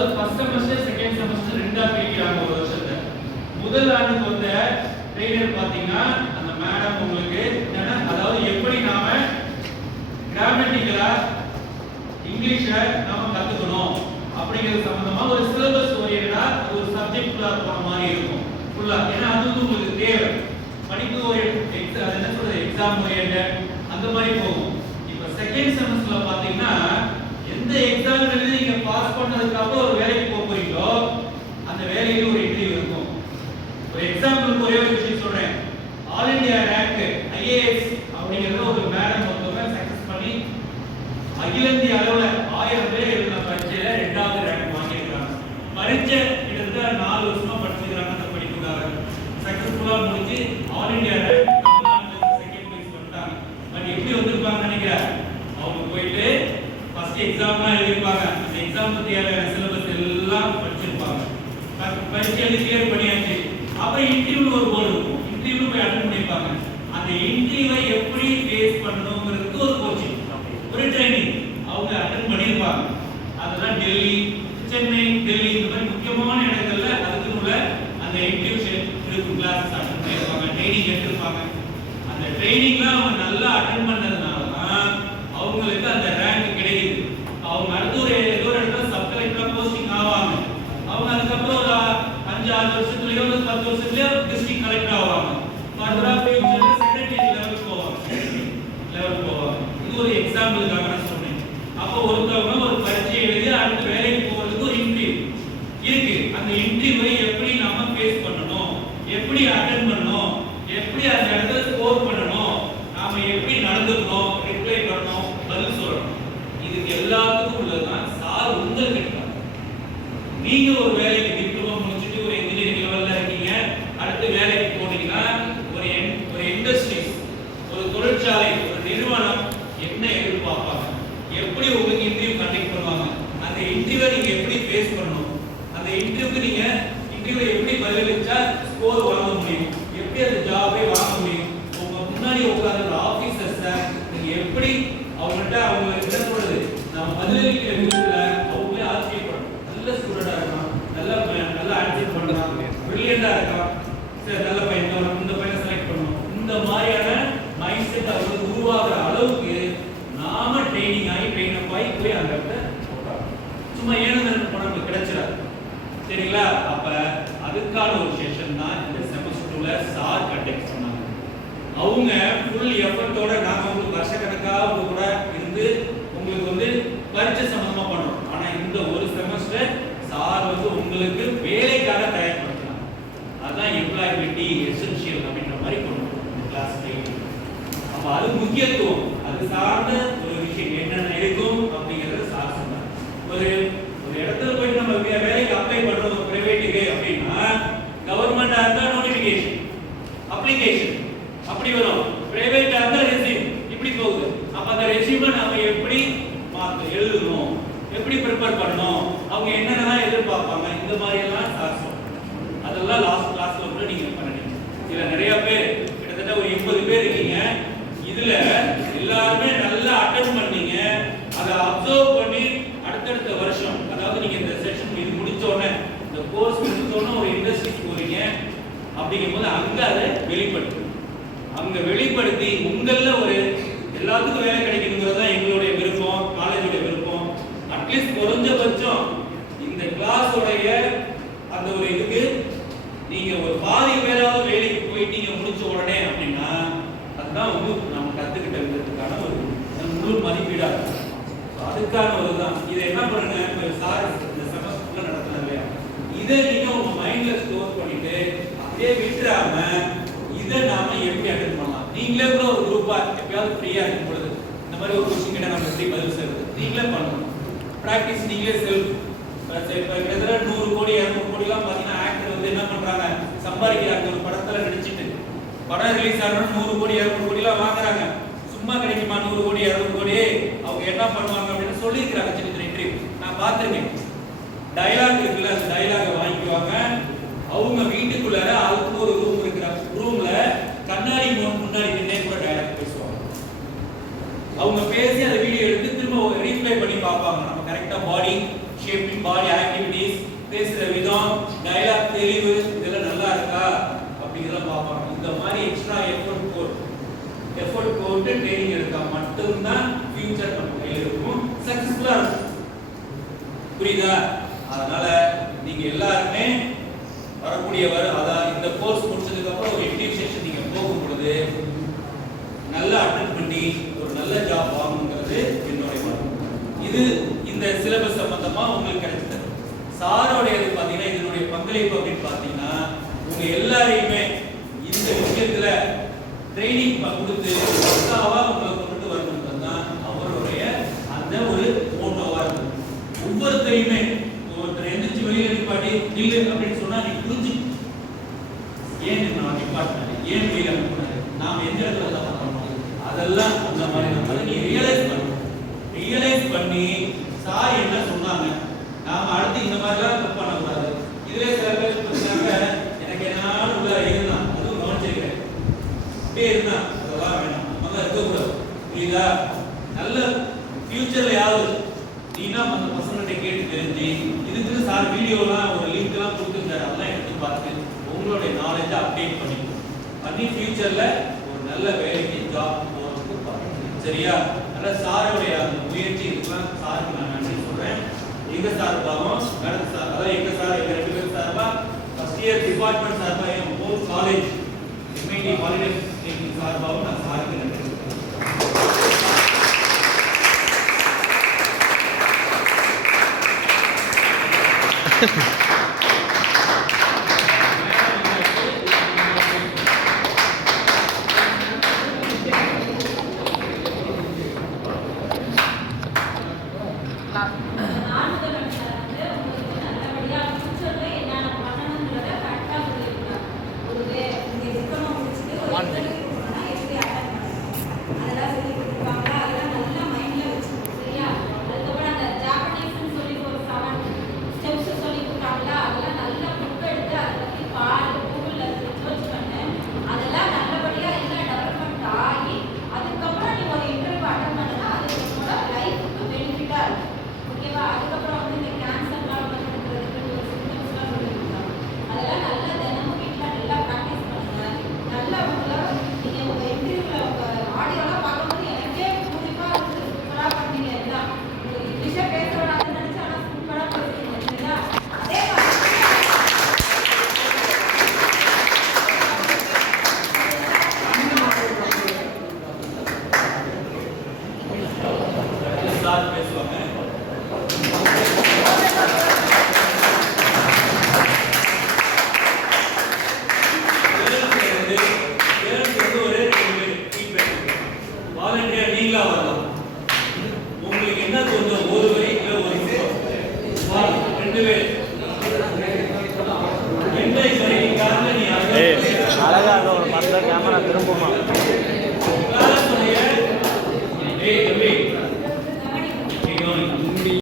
அதாவது first semester second semester ரெண்டா பிரிக்கிறாங்க ஒரு வருஷத்தை. முதல் ஆண்டுக்கு வந்த ட்ரெய்னர் பாத்தீங்கன்னா அந்த மேடம் உங்களுக்கு என்னன்னா அதாவது எப்படி நாம கிராமட்டிக்கலா இங்கிலீஷை நாம கத்துக்கணும் அப்படிங்கிறது சம்பந்தமா ஒரு சிலபஸ் ஓரியன்டா ஒரு சப்ஜெக்ட் ஃபுல்லா போற மாதிரி இருக்கும் ஃபுல்லா. ஏன்னா அது உங்களுக்கு தேவை. படிப்பு ஓரியன்ட் என்ன சொல்றது எக்ஸாம் ஓரியன்ட் அந்த மாதிரி போகும். இப்போ செகண்ட் செமஸ்டர்ல பாத்தீங்கன்னா எந்த எக்ஸாம் எழுதி நீங்க பாஸ் பண்ணதுக்கு அப்புறம் ஒரு வேலைக்கு போக போறீங்களோ அந்த வேலையில ஒரு இன்டர்வியூ இருக்கும். ஒரு எக்ஸாம்பிளுக்கு ஒரே ஒரு விஷயம் சொல்றேன். ஆல் இந்தியா ரேங்க் ஐஏஎஸ் அப்படிங்கறது ஒரு மேடம் ஒருத்தவங்க சக்சஸ் பண்ணி அகில இந்திய அளவுல 1000 பேர் எழுதின பரீட்சையில 2வது ரேங்க் வாங்கியிருக்காங்க. பரீட்சை கிட்டத்தட்ட 4 வருஷமா படிச்சிருக்காங்க. அந்த படிப்புக்காக சக்சஸ்ஃபுல்லா முடிஞ்சு all India rank second place பண்ணிட்டாங்க. பட் எப்படி வந்திருப்பாங்க நினைக்கிறேன்? அவங்க போயிட்டு ஃபர்ஸ்ட் எக்ஸாம்லாம் எழுதிருப்பாங்க. அந்த எக்ஸாம் தேவையான சிலபஸ் எல்லாம் படிச்சிருப்பாங்க. பரீட்சை எழுதி கிளியர் பண்ணியாச்சு. அப்புறம் இன்டர்வியூ ஒரு போர்டு இருக்கும். இன்டர்வியூ போய் அட்டெண்ட் பண்ணிருப்பாங்க. அந்த இன்டர்வியூவை எப்படி ஃபேஸ் பண்ணணும்ங்கிறதுக்கு ஒரு கோச்சிங், ஒரு ட்ரைனிங் அவங்க அட்டெண்ட் பண்ணிருப்பாங்க. அதெல்லாம் டெல்லி, சென்னை, டெல்லி இந்த மாதிரி முக்கியமான இடங்கள்ல அதுக்கு உள்ள அந்த இன்டர்வியூ இருக்கும். கிளாஸஸ் அட்டெண்ட் பண்ணிருப்பாங்க, ட்ரைனிங் எடுத்திருப்பாங்க. அந்த ட்ரைனிங்லாம் அவங்க நல்லா அட்டெண்ட் பண்ணதுனால தான் அவங்களுக்கு அந்த ரேங்க் கிடைக்குது. அவங்க அடுத்த ஒரு ஏதோ ஒரு இடத்துல சப் கலெக்டரா போஸ்டிங் ஆவாங்க. அவங்க அதுக்கப்புறம் ஒரு 5-6 வருஷத்துலயோ 10 வருஷத்துலயோ டிஸ்ட்ரிக்ட் கலெக்டர் ஆவாங்க. ஃபர்தரா ஃபியூச்சர்ல செக்ரட்டரி லெவலுக்கு போவாங்க. இது ஒரு எக்ஸாம்பிளுக்காக நான் சொன்னேன். அப்போ ஒருத்தவங்க ஒரு பரீட்சை எழுதி அடுத்த வேலைக்கு போறதுக்கு ஒரு இன்டர்வியூ இருக்கு. அந்த இன்டர்வியூவை எப்படி நாம ஃபேஸ் பண்ணணும், எப்படி அட்டெண்ட் பண்ணணும், எப்படி அந்த இடத்துல ஸ்கோர் பண்ணணும், நாம எப்படி நடந்துக்கணும், ரிப்ளை பண்ணணும், பதில் சொல்லணும். இதுக்கு எல்லாத்துக்கும் உள்ளதுதான் சார் உங்களுக்கு இருக்காங்க. நீங்க ஒரு வேலைக்கு டிப்ளமோ முடிச்சிட்டு ஒரு இன்ஜினியரிங் லெவல்ல இருக்கீங்க. அடுத்து வேலைக்கு போனீங்கன்னா ஒரு இண்டஸ்ட்ரீஸ், ஒரு தொழிற்சாலை, ஒரு நிறுவனம் என்ன எதிர்பார்ப்பாங்க, எப்படி உங்களுக்கு இன்டர்வியூ கண்டக்ட் பண்ணுவாங்க, அந்த இன்டர்வியூவை நீங்க எப்படி ஃபேஸ் பண்ணணும், அந்த இன்டர்வியூக்கு நீங்க இன்டர்வியூ எப்படி பதிலளிச்சா ஸ்கோர் வாங்க முடியும், எப்படி அந்த ஜாபை வாங்க முடியும், உங்க முன்னாடி உட்கார்ந்த ஆபீசர்ஸ் நீங்க எப்படி அவங்கள்ட்ட அவங்க என்ன சொல்றது நம்ம பதிலளிக்கிற விதத்துல அவங்களே ஆச்சரியப்படணும். நல்ல ஸ்டூடெண்டா இருக்கான், நல்லா ஆன்சர் பண்றான், பிரில்லியண்டா இருக்கான், சரி நல்ல பையன் இந்த பையனை செலக்ட் பண்ணணும். இந்த மாதிரியான மைண்ட் செட் அவங்களுக்கு உருவாகிற அளவுக்கு நாம ட்ரைனிங் ஆகி ட்ரெயின் அப் ஆகி போய் அந்த இடத்த போட்டாங்க. சும்மா ஏன்னு நமக்கு கிடைச்சிடாது சரிங்களா? அப்ப அதுக்கான ஒரு செஷன் தான் இந்த செமஸ்டர்ல சார் கண்டக்ட் பண்ணாங்க. அவங்க ஃபுல் எஃபர்ட்டோட நாங்க உங்களுக்கு வருஷக்கணக்கா உங்க கூட இருந்து உங்களுக்கு வந்து பரீட்சை சம்பந்தமா பண்றோம். ஆனா இந்த ஒரு செமஸ்டர் சார் வந்து உங்களுக்கு வேலைக்காக தயார்படுத்தலாம். அதான் எம்ப்ளாயபிலிட்டி எசென்ஷியல் அப்படின்ற மாதிரி கொண்டு வரோம் கிளாஸ் ட்ரைனிங். அப்ப அது முக்கியத்துவம், அது சார்ந்த ஒரு விஷயம் என்னென்ன இருக்கும் அப்படிங்கறத சார் சொன்னார். ஒரு இடத்துல போயிட்டு நம்ம வேலைக்கு அப்ளை பண்றோம் ஒரு பிரைவேட்டுக்கு அப்படின்னா கவர்மெண்டா இருந்தா நோட்டிபிகேஷன், அப்ளிகேஷன் அப்படி வரும். பிரைவேட்டா இருந்தா ரெஸ்யூம் இப்படி போகுது. அப்ப அந்த ரெஸ்யூமை நாம எப்படி எழுதணும், எப்படி ப்ரிப்பேர் பண்ணணும், அவங்க என்னென்னலாம் எதிர்பார்ப்பாங்க, இந்த மாதிரி எல்லாம் சார் சொல்றாங்க. அதெல்லாம் லாஸ்ட் கிளாஸ்ல கூட நீங்க பண்ணீங்க. இதுல நிறைய பேர் கிட்டத்தட்ட ஒரு 80 பேர் இருக்கீங்க. இதுல எல்லாருமே நல்லா அட்டெண்ட் பண்ணீங்க. அதை அப்சர்வ் பண்ணி அடுத்தடுத்த வருஷம் அதாவது நீங்க இந்த செஷன் இது முடிச்ச உடனே இந்த கோர்ஸ் முடிச்ச உடனே ஒரு இண்டஸ்ட்ரிக்கு போறீங்க. அப்படிங்கும்போது அங்க அதை வெளிப்படுத்தி உங்கள ஒரு எல்லாத்துக்கும் வேலை கிடைக்கணுங்கிறது தான் எங்களுடைய விருப்பம், காலேஜோட விருப்பம். அட்லீஸ்ட் குறைஞ்சபட்சம் இந்த கிளாஸோடைய அந்த ஒரு இதுக்கு நீங்க ஒரு பாதி பேராவது வேலைக்கு போயிட்டீங்க முடிச்ச உடனே அப்படின்னா அதுதான் வந்து நம்ம கத்துக்கிட்ட விதத்துக்கான ஒரு முழு மதிப்பீடா இருக்கும். அதுக்கான ஒரு தான் இதை என்ன பண்ணுங்க, இப்போ சார் இந்த செமஸ்டர்ல நடத்தல இல்லையா, இதை நீங்க உங்க மைண்ட்ல ஸ்டோர் பண்ணிட்டு அப்படியே விட்டுறாம இதை நாம எப்படி அட்டெண்ட் பண்ணலாம். நீங்களே கூட ஒரு குரூப்பா எப்பயாவது ஃப்ரீயா இருக்கும் பொழுது இந்த மாதிரி ஒரு கொஸ்டின் கேட்டா நம்ம எப்படி பதில் சொல்றது நீங்களே பண்ணணும். பிராக்டிஸ் நீங்களே செல்ஃப். இப்போ கிட்டத்தட்ட 100 கோடி 200 கோடிலாம் பார்த்தீங்கன்னா ஆக்டர் வந்து என்ன பண்றாங்க, சம்பாதிக்கிறாங்க. ஒரு படத்துல நடிச்சிட்டு படம் ரிலீஸ் ஆகணும் 100 கோடி 200 கோடிலாம் வாங்குறாங்க. சும்மா கிடைக்குமா 100 கோடி 200 கோடி? அவங்க என்ன பண்ணுவாங்க அப்படின்னு சொல்லியிருக்கிறாங்க. சின்ன சின்ன இன்டர்வியூ நான் பார்த்துருக்கேன். டயலாக் இருக்குல்ல, அந்த டயலாக வாங்கிக்குவாங்க. அவங்க வீட்டுக்குள்ளார அதுக்கு ஒரு ரூம் இருக்கிற ரூம்ல கண்ணாடி முன்னாடி நின்னே கூட டயலாக் பேசுவாங்க. அவங்க பேசி அந்த வீடியோ எடுத்து திரும்ப ரீப்ளே பண்ணி பார்ப்பாங்க. நம்ம கரெக்டா பாடி ஷேப்பிங், பாடி ஆக்டிவிட்டி ஃபியூச்சர் நம்ம கையில் இருக்கும், சக்சஸ்ஃபுல்லா இருக்கும். புரியுதா? அதனால நீங்க எல்லாருமே வரக்கூடிய அதான் இந்த கோர்ஸ் முடிச்சதுக்கு அப்புறம் ஒரு இன்டர்வியூ செஷன் நீங்க போகும் பொழுது நல்லா அட்டெண்ட் பண்ணி ஒரு நல்ல ஜாப் வாங்கணுங்கிறது என்னுடைய மனம். இது இந்த சிலபஸ் சம்பந்தமா உங்களுக்கு கிடைச்சது. சாரோடைய பாத்தீங்கன்னா இதனுடைய பங்களிப்பு அப்படின்னு பாத்தீங்கன்னா உங்க எல்லாரையுமே இந்த விஷயத்துல ட்ரைனிங் கொடுத்து பக்காவா உங்களை கொண்டு வரணும் தான் அவருடைய அந்த ஒரு மோட்டோவா இருக்கு. ஒவ்வொருத்தரையுமே ஒருத்தர் எந்திரிச்சு வெளியில நிப்பாட்டி நில்லு அப்படின்னு சொன்னா நீ புரிஞ்சு ஏன் நான் நிப்பாட்டினேன், ஏன் வெளியில அனுப்புனாரு, நாம எந்த இடத்துல தான் அதெல்லாம் அந்த மாதிரி நம்ம நீ ரியலைஸ் பண்ணி சார் என்ன சொன்னாங்க, நாம அடுத்து இந்த மாதிரிலாம் தப்பு பண்ணக்கூடாது. இதுல சில பேர் பார்த்தீங்கன்னா எனக்கு என்னாலும் உள்ள இருந்தான் அதுவும் கவனிச்சிருக்கேன் அப்படியே இருந்தா அதெல்லாம் வேணாம், நம்ம இருக்கக்கூடாது. புரியுதா? நல்ல ஃபியூச்சர்ல யாவது நீனா அந்த பசங்கள்கிட்ட கேட்டு தெரிஞ்சு இதுக்கு சார் வீடியோலாம் ஒரு லிங்க் எல்லாம் கொடுத்துருந்தாரு, அதெல்லாம் எடுத்து பார்த்து உங்களுடைய நாலேஜை அப்டேட் பண்ணி ஃபியூச்சர்ல ஒரு நல்ல வேலைக்கு ஜாப் போறதுக்கு பாருங்க. சரியா? அதனால சாரோடைய அந்த முயற்சி இதுக்கெல்லாம் சாருக்கு நான் நன்றி சொல்றேன். எங்க சார்பாகவும் மேடம் சார், அதாவது எங்க சார் எங்க 2 பேர் சார்பா ஃபர்ஸ்ட் இயர் டிபார்ட்மெண்ட் சார்பா என் ஹோல் காலேஜ் எம்ஐடி ஹாலிடே சார்பாகவும் நான் சாருக்கு நன்றி சொல்றேன். அழகாக ஒரு பத்து கேமரா திரும்புமா.